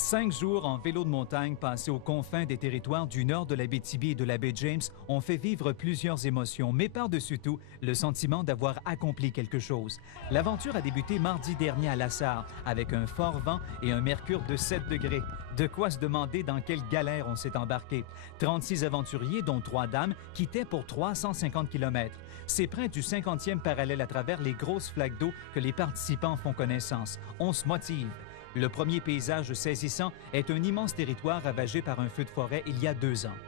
5 jours en vélo de montagne passés aux confins des territoires du nord de l'Abitibi et de la baie James ont fait vivre plusieurs émotions, mais par-dessus tout, le sentiment d'avoir accompli quelque chose. L'aventure a débuté mardi dernier à Lassar, avec un fort vent et un mercure de 7 degrés. De quoi se demander dans quelle galère on s'est embarqué. 36 aventuriers, dont 3 dames, quittaient pour 350 km. C'est près du 50e parallèle à travers les grosses flaques d'eau que les participants font connaissance. On se motive. Le premier paysage saisissant est un immense territoire ravagé par un feu de forêt il y a 2 ans.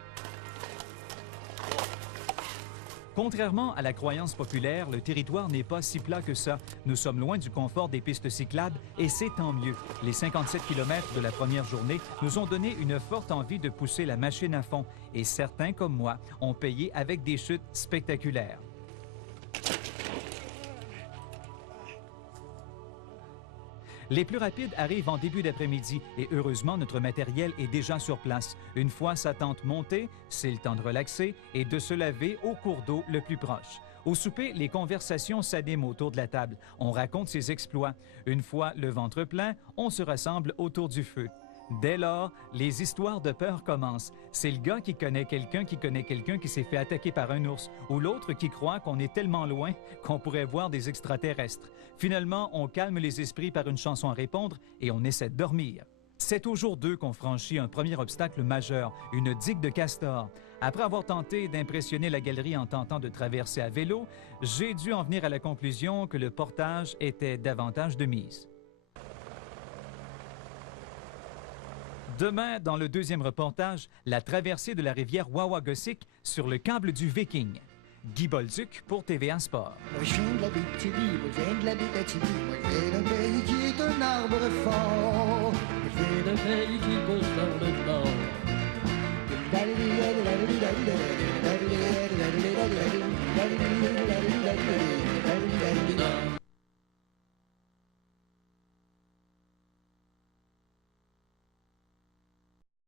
Contrairement à la croyance populaire, le territoire n'est pas si plat que ça. Nous sommes loin du confort des pistes cyclables et c'est tant mieux. Les 57 km de la première journée nous ont donné une forte envie de pousser la machine à fond et certains, comme moi, ont payé avec des chutes spectaculaires. Les plus rapides arrivent en début d'après-midi et heureusement, notre matériel est déjà sur place. Une fois sa tente montée, c'est le temps de relaxer et de se laver au cours d'eau le plus proche. Au souper, les conversations s'animent autour de la table. On raconte ses exploits. Une fois le ventre plein, on se rassemble autour du feu. Dès lors, les histoires de peur commencent. C'est le gars qui connaît quelqu'un qui s'est fait attaquer par un ours, ou l'autre qui croit qu'on est tellement loin qu'on pourrait voir des extraterrestres. Finalement, on calme les esprits par une chanson à répondre et on essaie de dormir. C'est au jour 2 qu'on franchit un premier obstacle majeur, une digue de castor. Après avoir tenté d'impressionner la galerie en tentant de traverser à vélo, j'ai dû en venir à la conclusion que le portage était davantage de mise. Demain, dans le deuxième reportage, la traversée de la rivière Wawagossik sur le câble du Viking. Guy Bolduc pour TVA Sport. Moi je viens de la BTB, moi je viens de la BTB, moi je viens d'un pays qui est un arbre fort. Moi je viens d'un pays qui pousse sur le nord.